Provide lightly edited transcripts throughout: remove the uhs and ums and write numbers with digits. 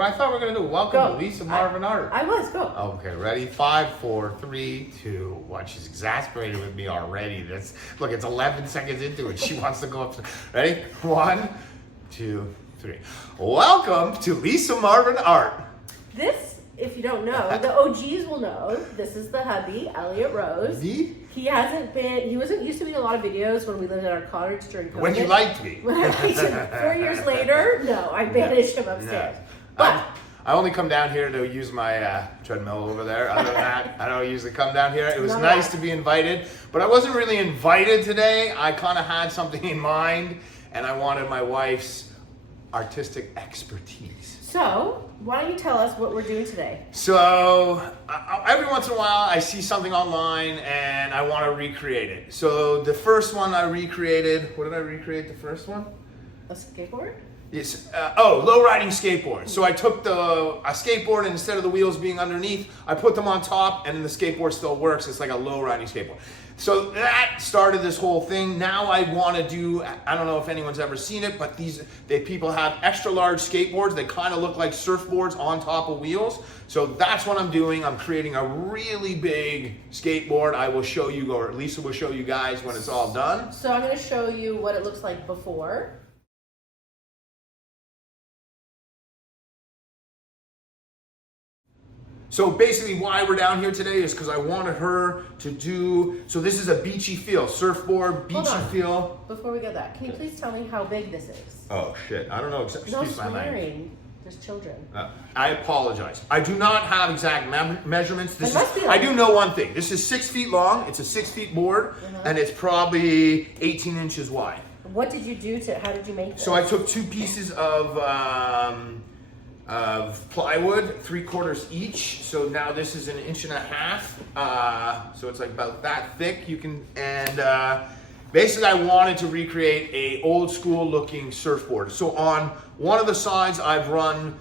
Well, I thought we were going to do welcome to Lisa Marvin Art. I was, go. Okay, ready? 5, 4, 3, 2, 1. She's exasperated with me already. Look, it's 11 seconds into it. She wants to go up. Ready? 1, 2, 3. Welcome to Lisa Marvin Art. This, if you don't know, the OGs will know. This is the hubby, Elliot Rose. Me? He wasn't used to be in a lot of videos when we lived in our cottage during COVID. When you liked me. 4 years later, no, I banished him upstairs. No. But I only come down here to use my treadmill over there. Other than that, I don't usually come down here. It was nice to be invited, but I wasn't really invited today. I kind of had something in mind, and I wanted my wife's artistic expertise. So, why don't you tell us what we're doing today? So, every once in a while, I see something online, and I want to recreate it. So, the first one I recreated, what did I recreate the first one? A skateboard? Yes. Low riding skateboard. So I took a skateboard, and instead of the wheels being underneath, I put them on top, and then the skateboard still works. It's like a low riding skateboard. So that started this whole thing. Now I want to do, I don't know if anyone's ever seen it, but people have extra large skateboards. They kind of look like surfboards on top of wheels. So that's what I'm doing. I'm creating a really big skateboard. I will show you, or Lisa will show you guys when it's all done. So I'm going to show you what it looks like before. So basically why we're down here today is because I wanted her to do, so this is a beachy feel, surfboard, beachy feel. Before we get that, can you please tell me how big this is? Oh shit, I don't know, excuse no my swearing. language. There's children. I apologize. I do not have exact measurements. I do know one thing. This is 6 feet long, it's a 6 feet board, and it's probably 18 inches wide. What did you do how did you make this? So I took 2 pieces of plywood, 3/4 each. So now this is 1.5 inches. So it's like about that thick. Basically I wanted to recreate a old school looking surfboard. So on one of the sides I've run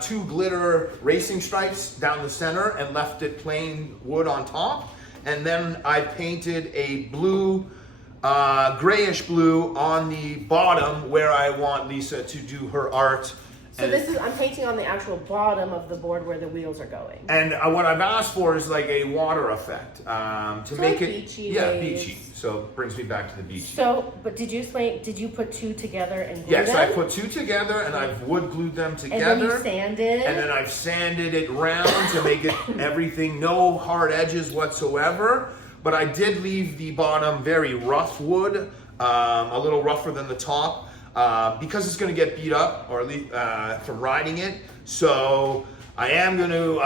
2 glitter racing stripes down the center and left it plain wood on top. And then I painted a blue, grayish blue on the bottom where I want Lisa to do her art. So I'm painting on the actual bottom of the board where the wheels are going. And what I've asked for is like a water effect to make it beachy. Beachy. So it brings me back to the beach. So, but did you put 2 together and glue them? Yes, I put 2 together and I've wood glued them together. And then you sanded. And then I've sanded it round to make it everything, no hard edges whatsoever. But I did leave the bottom very rough wood, a little rougher than the top. Because it's going to get beat up, or at least from riding it. So I am going to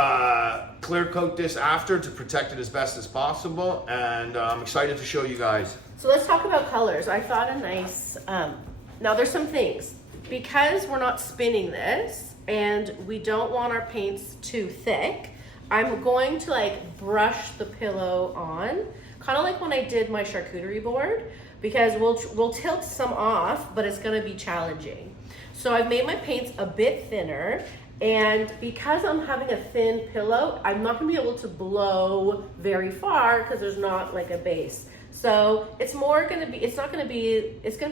clear coat this after to protect it as best as possible, and I'm excited to show you guys. So let's talk about colors. I thought a nice, now there's some things. Because we're not spinning this, and we don't want our paints too thick, I'm going to like brush the pillow on, kind of like when I did my charcuterie board. Because we'll tilt some off, but it's gonna be challenging. So I've made my paints a bit thinner, and because I'm having a thin pillow, I'm not gonna be able to blow very far because there's not like a base. So it's gonna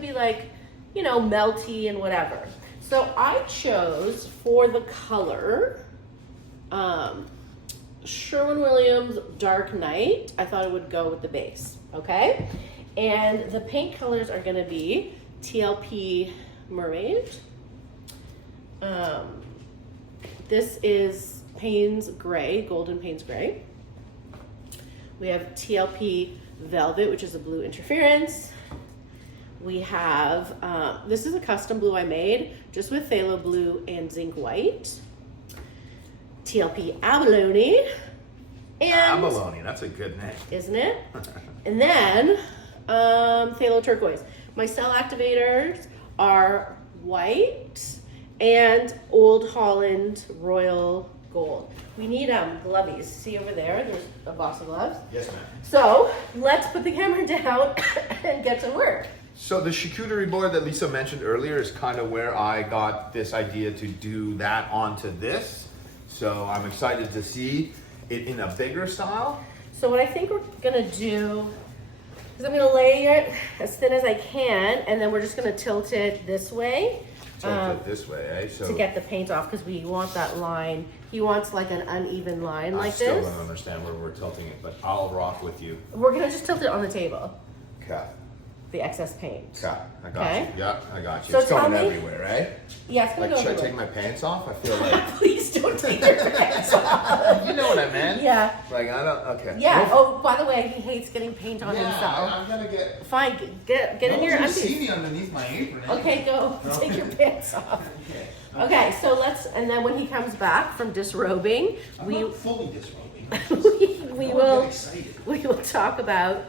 be like, you know, melty and whatever. So I chose for the color, Sherwin-Williams Dark Night. I thought it would go with the base, okay? And the paint colors are going to be TLP Mermaid. This is Payne's Gray, Golden Payne's Gray. We have TLP Velvet, which is a blue interference. We have, this is a custom blue I made, just with phthalo blue and zinc white. TLP Abalone. And Abalone, that's a good name. Isn't it? And then, phthalo turquoise. My cell activators are white and Old Holland Royal Gold. We need glovies. See over there? There's a box of gloves. Yes, ma'am. So let's put the camera down and get to work. So the charcuterie board that Lisa mentioned earlier is kind of where I got this idea to do that onto this. So I'm excited to see it in a bigger style. So what I think we're gonna do is I'm gonna lay it as thin as I can, and then we're just gonna tilt it this way tilt it this way, eh? So to get the paint off because we want that line. He wants like an uneven line like this. I still don't understand where we're tilting it, but I'll rock with you. We're gonna just tilt it on the table. Okay. The excess paint. Okay, I got Okay. you. Yeah, I got you. So it's going tell me- everywhere, right? Yeah, it's gonna Like, go should I everywhere. take my pants off? I feel like Please don't take your pants off. you know what I meant. Yeah. Like I don't. Okay. Yeah. Oh, by the way, he hates getting paint on himself. I'm gonna get. Fine. Get in your undies. see me underneath my apron. eh? Okay, go. Take your pants off. Okay, so and then when he comes back from disrobing, I'm not fully disrobing. we Don't will get excited. we will talk about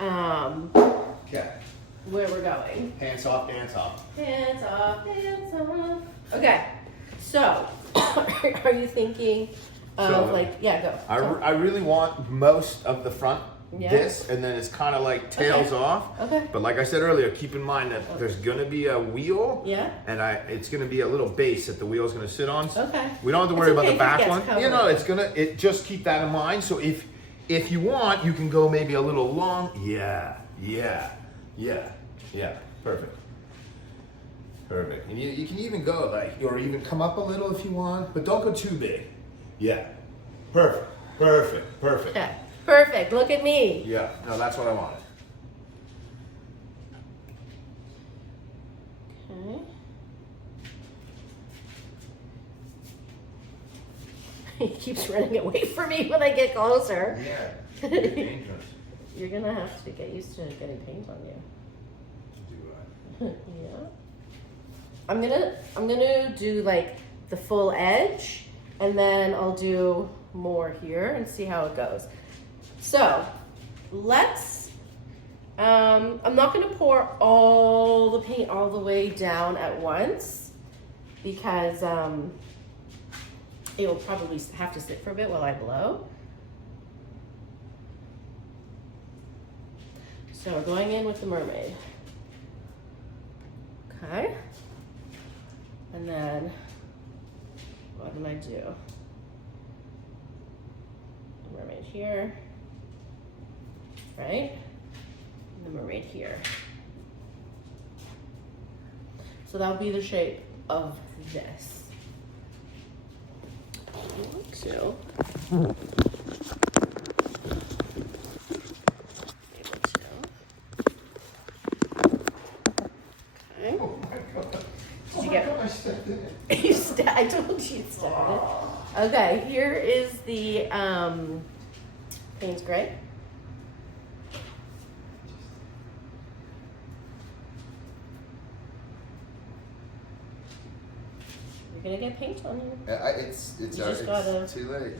Okay. where we're going. Pants off, dance off. Hands off, hands off. Okay, so are you thinking of So, go. I really want most of the front Yeah. this, and then it's kind of like tails Okay. off. Okay. But like I said earlier, keep in mind that there's gonna be a wheel. Yeah. And it's gonna be a little base that the wheel's gonna sit on. Okay. We don't have to It's worry about okay the if it back gets one. covered. You know, just keep that in mind. So if you want, you can go maybe a little long. Yeah. Perfect. Perfect. And you can even go or even come up a little if you want, but don't go too big. Yeah. Perfect. Okay. Perfect. Look at me. Yeah. No, that's what I wanted. Okay. He keeps running away from me when I get closer. Yeah. You're dangerous. You're gonna have to get used to getting paint on you. Do Yeah. I'm gonna do like the full edge, and then I'll do more here and see how it goes. So let's. I'm not gonna pour all the paint all the way down at once because it will probably have to sit for a bit while I blow. So we're going in with the mermaid. Okay. And then what did I do? The mermaid here. Right? And the mermaid here. So that'll be the shape of this. So Oh my god. Did you get? I stepped in it. I told you to start it. Okay, here is the Payne's Gray. You're gonna get paint on you. It's too late.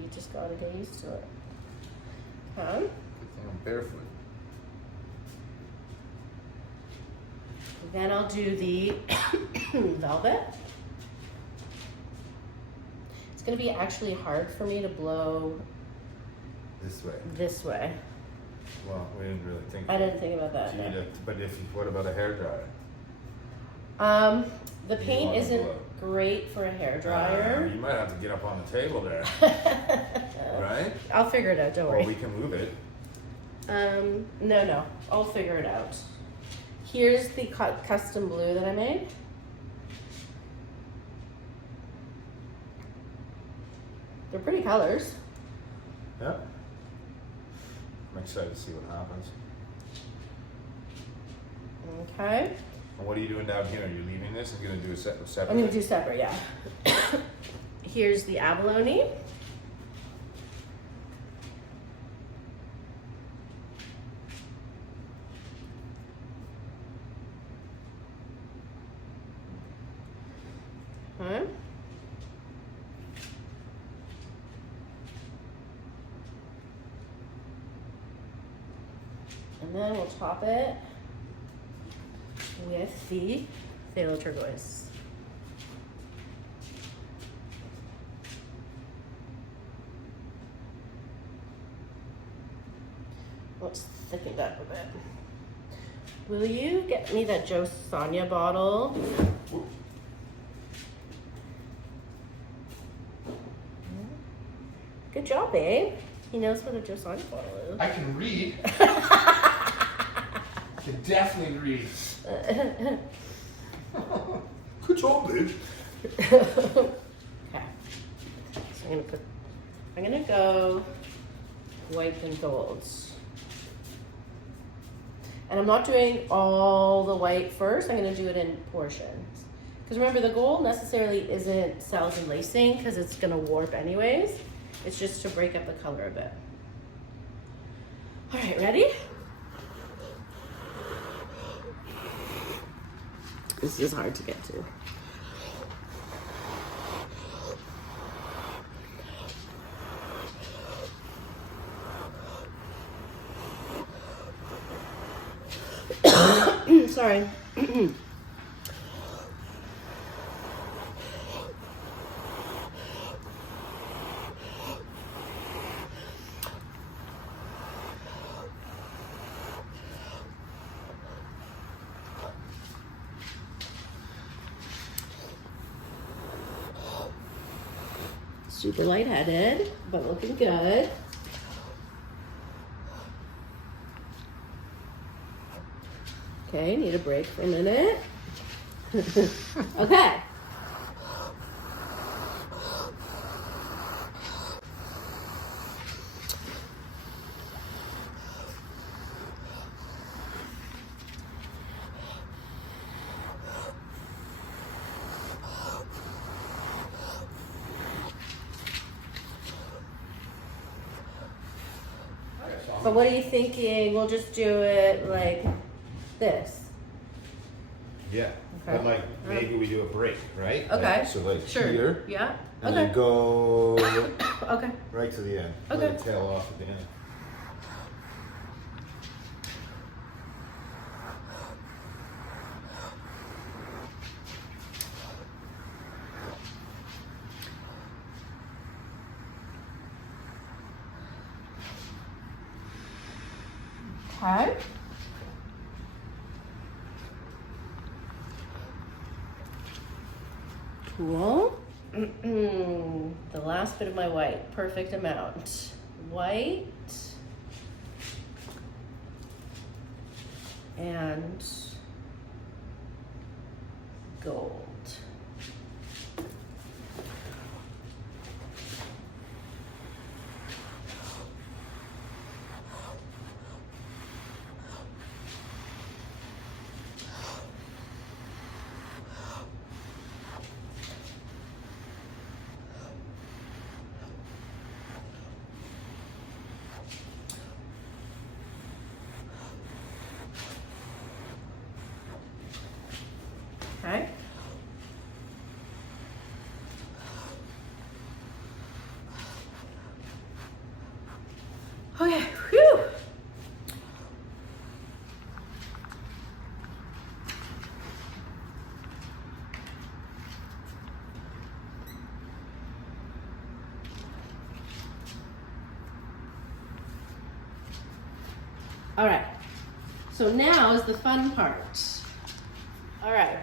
You just gotta get used to it. Okay. Good thing I'm barefoot. Then I'll do the velvet. It's gonna be actually hard for me to blow This way. this way. Well, we didn't really think. I didn't think about that. But what about a hairdryer? The paint wanna isn't blow. great for a hairdryer. You might have to get up on the table there, right? I'll figure it out, don't Or worry. we can move it. No, I'll figure it out. Here's the custom blue that I made. They're pretty colors. Yeah. I'm excited to see what happens. Okay. And what are you doing down here? Are you leaving this and gonna do a separate? I'm gonna do separate, yeah. Here's the abalone. Okay. And then we'll top it with the phthalo turquoise. Let's thicken it up a bit. Will you get me that Joe Sonia bottle? Good job, babe. He knows what a Joe Sonia bottle is. I can read. I can definitely read. Good job, bitch. Okay. So I'm gonna go white and golds. And I'm not doing all the white first. I'm gonna do it in portions. Because remember, the gold necessarily isn't cells and lacing because it's gonna warp anyways. It's just to break up the color a bit. All right, ready? This is hard to get to. Sorry. Super lightheaded, but looking good. Okay, need a break for a minute. Okay. But what are you thinking? We'll just do it like this. Yeah. Okay. But like maybe we do a break, right? Okay. Like, so like Sure. here. Yeah. And Okay. then go Okay. right to the end. Okay. Let it tail off at the end. Okay. Cool. The last bit of my white, perfect amount. White and gold. Okay. Okay, whew. All right, so now is the fun part. All right,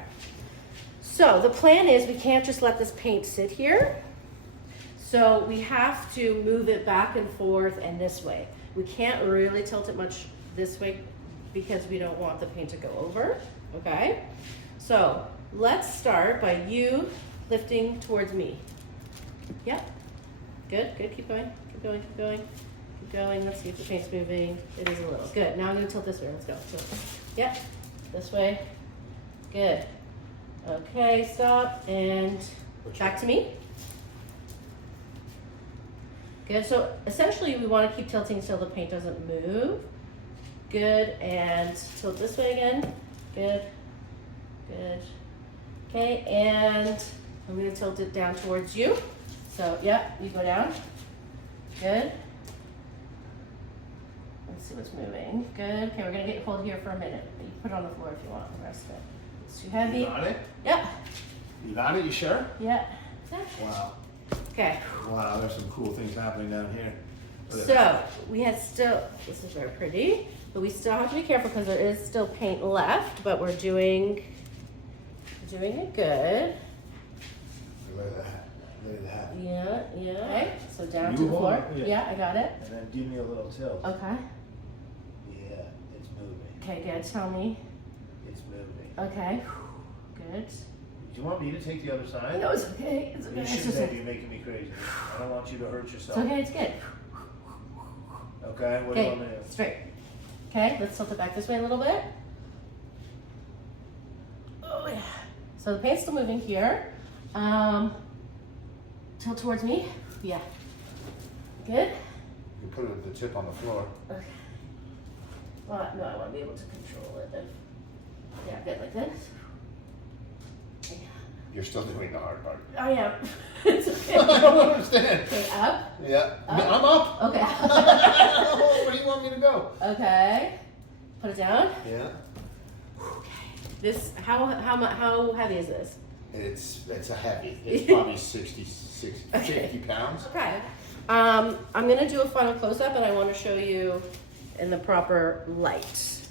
so the plan is we can't just let this paint sit here. So we have to move it back and forth and this way. We can't really tilt it much this way because we don't want the paint to go over, okay? So let's start by you lifting towards me. Yep, good, good, keep going, keep going, keep going. Keep going, let's see if the paint's moving. It is a little, good. Now I'm gonna tilt this way, let's go. So, yep, this way, good. Okay, stop, and back to me. Good, so essentially we wanna keep tilting so the paint doesn't move. Good, and tilt this way again. Good, good. Okay, and I'm gonna tilt it down towards you. So, yep, you go down. Good. Let's see what's moving. Good. Okay, we're gonna get hold here for a minute. You can put it on the floor if you want. The rest of it. It's too heavy. You got it? Yep. You got it? You sure? Yeah. Wow. Okay. Wow, there's some cool things happening down here. So we had still. This is very pretty, but we still have to be careful because there is still paint left. But we're doing it good. Look at that. Look at that. Yeah. Yeah. Okay. So down You to the hold floor. it, yeah. Yeah, I got it. And then give me a little tilt. Okay. Yeah, it's moving. Okay. Good. Tell me. It's moving. Okay. Good. You you want me to take the other side? No, it's okay. It's okay. You It's shouldn't, just babe. You're making me crazy. I don't want you to hurt yourself. okay. It's good. Okay, what do you Okay, want me to do? straight. Okay, let's tilt it back this way a little bit. Oh yeah. So the paint's still moving here. Tilt towards me. Yeah. Good. You put it at the tip on the floor. Okay. Well, no, I want to be able to control it. Then. Yeah, good, like this. Yeah. You're still doing the hard part. I am. It's okay. I don't understand. Okay, up. Yeah. Up. I'm up. Okay. Where do you want me to go? Okay. Put it down. Yeah. Okay. This, how heavy is this? It's a heavy. It's probably 50 pounds. Okay. I'm gonna do a final close-up and I want to show you in the proper light.